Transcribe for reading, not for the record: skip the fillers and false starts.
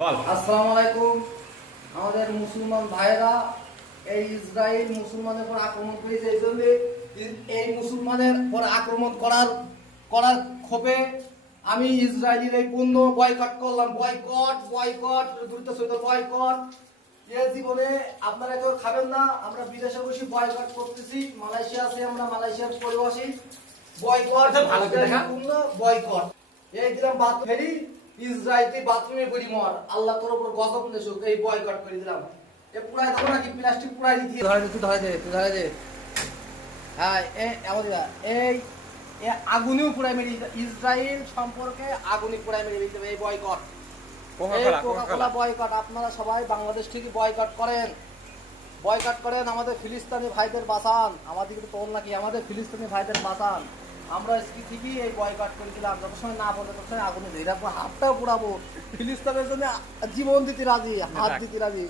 আসসালামু আলাইকুম। আমাদের মুসলমান ভাইরা এই ইসরায়েল মুসলমানের উপর আক্রমণ করেছে, এই জন্য এই মুসলমানের উপর আক্রমণ করার ক্ষোভে আমি ইসরায়েলের এই পণ্য বয়কট করলাম। বয়কট দ্রুত সহিত বয়কট। এই জীবনে আপনারা কেউ খাবেন না, আমরা বিদেশে বসে বয়কট করতেছি। মালয়েশিয়া আছে, আমরা মালয়েশিয়ার পরিবাসী। বয়কট পণ্য বয়কট। এই দিলাম বাদ ফেরি ইসরায়েলতে বাথরুমে করি মর, আল্লাহ তোর উপর গজব নেশুক, এই বয়কট করে দিলাম। এ পুরাই দেবো নাকি প্লাস্টিক পুরাই দিতে ধরে দে হ্যাঁ এই আগুনেও পুরাই মেরে ইসরায়েল সম্পর্কে আগুনে পুরাই মেরে দিতে হবে। এই বয়কট, কোকা-কোলা বয়কট। আপনারা সবাই বাংলাদেশ থেকে বয়কট করেন, আমাদের ফিলিস্তিনি ভাইদের বাঁচান। আমাদের কিন্তু তোল নাকি, আমাদের ফিলিস্তিনি ভাইদের বাঁচান। আমরা ঠিকই এই বয়কট করেছিলাম, যত সময় না বলতে তত সময় আগুনে ধরে রাখবো, হাতটাও পুড়াবো। ফিলিস্তিনের জন্য জীবন দিতে রাজি, হাত দিতে রাজি।